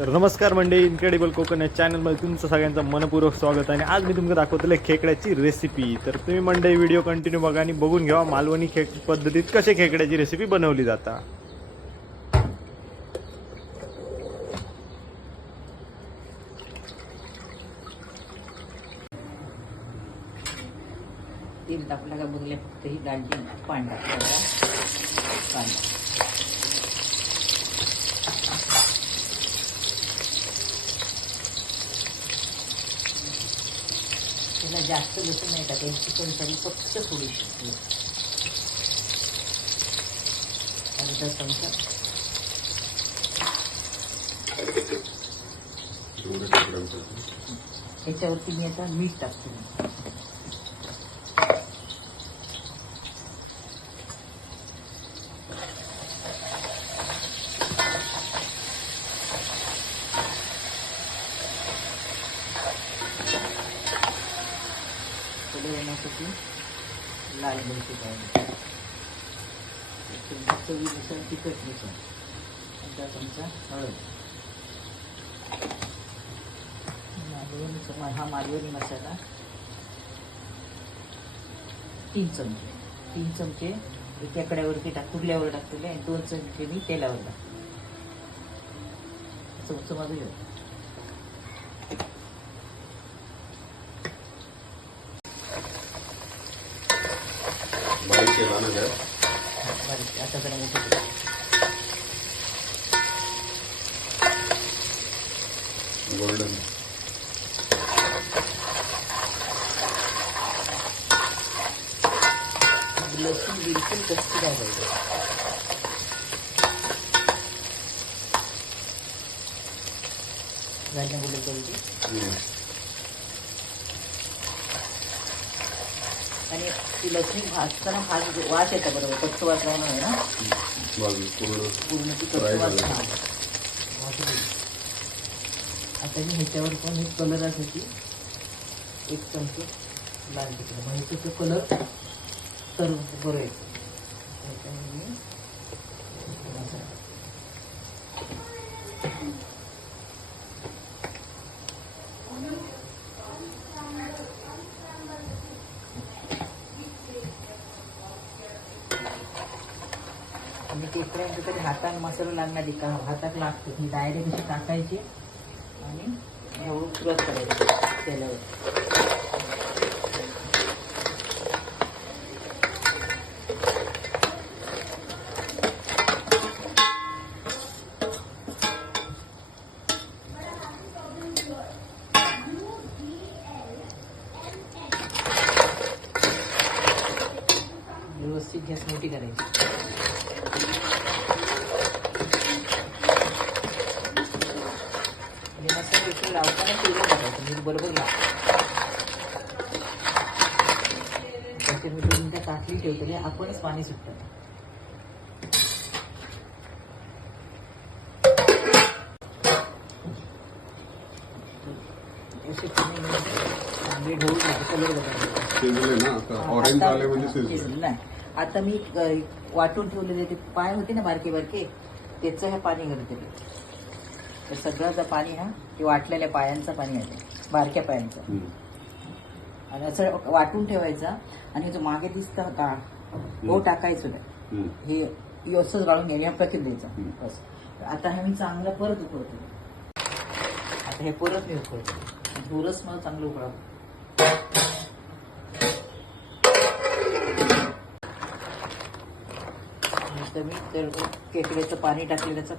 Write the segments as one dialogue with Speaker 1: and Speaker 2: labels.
Speaker 1: तर नमस्कार मंडळी इनक्रेडिबल कोकण या चॅनलमध्ये तुमचं सगळ्यांचं मनपूर्वक स्वागत आहे. आणि आज मी तुमचं दाखवतले खेकड्याची रेसिपी तर तुम्ही मंडळी व्हिडिओ कंटिन्यू बघा आणि बघून घ्या मालवणी खेक पद्धतीत कसे खेकड्याची रेसिपी बनवली जाता.
Speaker 2: तेल टाकलं का बघले फक्त ही दालचिनी पाणी टाकलं त्याला जास्त लसूण नाही टाकायचं चिकनसाठी फक्त थोडीशी अर्धा चमचा. त्याच्यावरती मी आता मीठ टाकते. कलर लाल मिरची पाहिजे चवीनुसार तिखट मिसळ अर्धा चमचा हळद. मालवणी हा मालवणी मसाला. तीन चमचे. तीन चमचे एक कड्यावरती टाक कुर्ल्यावर टाकलेले आणि दोन चमचे मी तेलावर टाकतो चमचं माझं घेऊ
Speaker 3: बारीक केला ना गॅस
Speaker 2: बारीक आता जरा मोठं करू.
Speaker 3: गोल्डन
Speaker 2: लसूण बिलकुल कच्ची नाही पाहिजे झालं बोलत पाहिजे आणि ती लसूण भाजताना भाज वास येतं बरोबर कच्चं वास आहे ना?
Speaker 3: पूर्ण
Speaker 2: पूर्ण ती कच्चं वास. आता मी ह्याच्यावर पण एक कलरासाठी एक चमचा लाल तिखट. म्हणजे त्याचा कलर तर बरं येतो त्याच्यामध्ये मी मसाला. आणि तेपर्यंत तरी हाताने मसाला लागणार आहे का? हातात लागतो. ही डायरेक्ट अशी टाकायची आणि एवढं क्रश करायची तेलावर. व्यवस्थित गॅस मोठी करायची. आणि मसाला इकडे लावताना तेल टाकायचं मीठ बरोबर लागतं त्याच्यात मी दोन मिनिटं ताटली ठेवते आपणच पाणी सुटतं.
Speaker 3: ऑरेंज आले म्हणजे
Speaker 2: आता मी वाटून ठेवलेले ते पाय होते ना बारके बारके त्याचं हे पाणी करते मी. ते सगळं पाणी हा ते वाटलेल्या पायांचं पाणी आहे बारक्या पायांचं. आणि असं वाटून ठेवायचा आणि जो मागे दिसता होता तो टाकायचं नाही. हे असंच गाळून घ्यायला या प्रतीत द्यायचा. बस आता हे मी चांगलं परत उकळतो आता हे परत मी उकळतो थोडंच मला चांगलं उकळावं तर मी तर केकडीचं पाणी टाकले त्याचं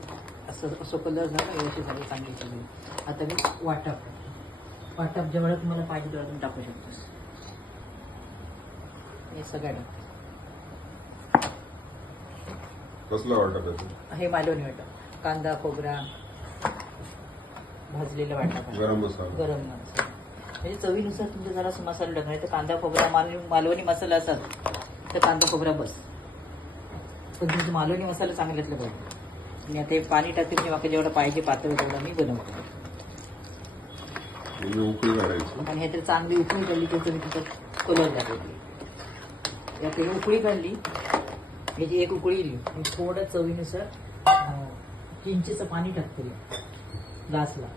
Speaker 2: असं असं कलर झाला व्यवस्थित झालं चांगली सगळी आता मी वाटप वाटप जेवढं तुम्हाला पाहिजे तेवढं तुम्ही टाकू शकतोस हे सगळं टाक.
Speaker 3: कसलं आहे
Speaker 2: हे मालवणी वाटप. कांदा खोबरा भाजलेलं वाटप
Speaker 3: गरम मसाला.
Speaker 2: गरम मसाला. म्हणजे चवीनुसार तुमच्या जरा मसाला टाकणार तर कांदा खोबरा मालवणी मसाला असाल तर कांदा खोबरा बस. पण तुमचं मालवणी मसाला चांगल्यातलं पाहिजे. आणि आता हे पाणी टाकून जेव्हा जेवढं पाहिजे पातळ तेवढं मी बनवतो
Speaker 3: म्हणजे उकळी काढायची.
Speaker 2: आणि हे तर चांगली उकळी काढली की तुम्ही तिथं कलर दाखवली या पहिली उकळी काढली. ह्याची एक उकळी इली आणि थोडं चवीनुसार चिंचेचं पाणी टाकते लास्टला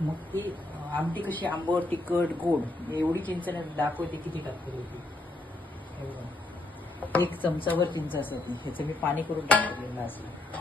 Speaker 2: मग ती आमटी कशी आंबट तिखट गोड एवढी चिंच दाखवते किती टाकते होती. एक चमचावर चिंच असायची ह्याचं मी पाणी करून टाकलेलं लास्टला